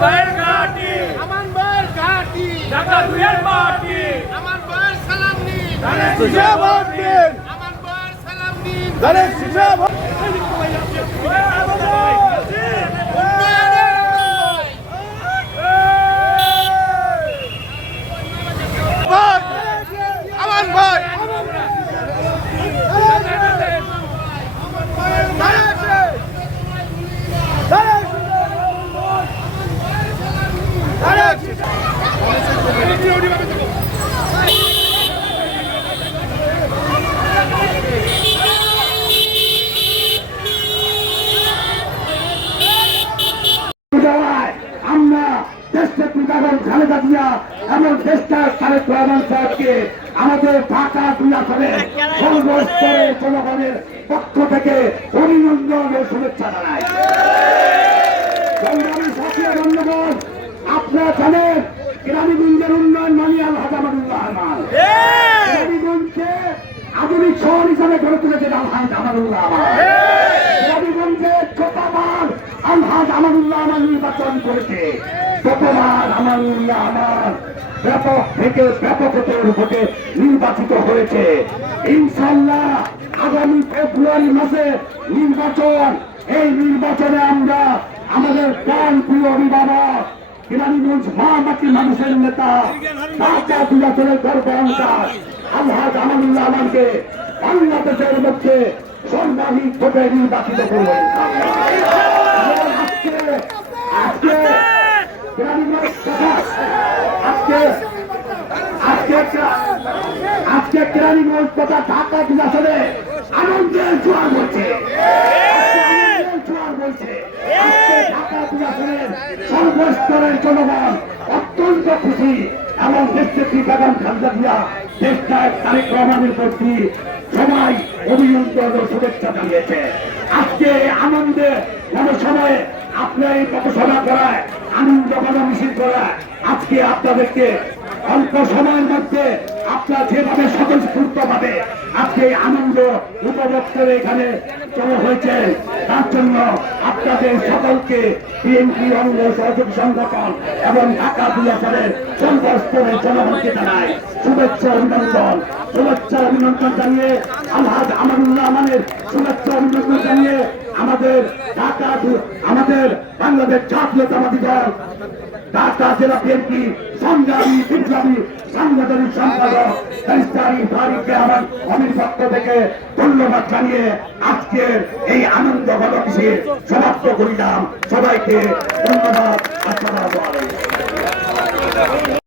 ভাইয়ের ঘাটি আমার ভাইয়ের ঘাটি। ঢাকা দুইয়ের মাটি আমার ভাইয়ের সালাম নিন ধানের শিশা ভাগ আমার ভাইয়ের সালাম নিন ধানের শিশা পিতাগণ খালেদা জিয়া এবং দেশটার তারেক রহমান সাহেবকে আমাদের পক্ষ থেকে অভিনন্দন ও শুভেচ্ছা জানাই। বন্ধুগণ, আপনারা জানেন কেরানীগঞ্জের উন্নয়ন মানি আল হাজামানুল্লাহ আধুনিক শহর হিসাবে গড়ে তুলেছেন আলহাজ আমানুল্লাহ আলহাজ আমানুল্লাহ নির্বাচন করেছে ব্যাপক থেকে ব্যাপকতার ভোটে নির্বাচিত হয়েছে ইনশাল্লাহ। আগামী ফেব্রুয়ারি মাসে নির্বাচন এই নির্বাচনে আমরা আমাদের প্রাণ প্রিয় অভিভাবক কেরানীগঞ্জ মানুষের নেতা ঢাকা দুলাচলের গর্ব অহংকার আলহাজ আমানুল্লাহ নির্বাচিত করবেন আজকে আজকে কেরানীগঞ্জ তথা আজকে আজকে আজকে কেরানীগঞ্জ তথা ঢাকা দুলাচলে আনন্দের জোয়ার বলছে আজকে অত্যন্ত খুশি এবং দেশটি প্রতি সবাই অভিনন্দন আজকে আনন্দে সময়ে আপনার এই পথসভা করায় আনন্দ মিছিল করা, আজকে আপনাদেরকে অল্প সময়ের মধ্যে আপনার যেভাবে স্বতঃস্ফূর্ত ভাবে আজকে আনন্দ উপভোগ করে এখানে চলে হয়েছে তার জন্য আপনাদের সকলকে বিএনপি অঙ্গ সহযোগী সংগঠন এবং ঢাকা দুলাসের সর্বস্তরের জনগণকে জানায় শুভেচ্ছা অভিনন্দন। শুভেচ্ছা অভিনন্দন জানিয়ে আলহাজ আমানুল্লাহ আমানের শুভেচ্ছা অভিনন্দন জানিয়ে আমাদের ঢাকা আমাদের বাংলাদেশ জাতীয়তাবাদী দল, ঢাকা জেলা বিএনপি সংগ্রামী বিপ্লবী সাংগঠনিক সম্পাদক আমার অমির পক্ষ থেকে ধন্যবাদ জানিয়ে আজকের এই আনন্দ গণমিছিল সমাপ্ত করিলাম। সবাইকে ধন্যবাদ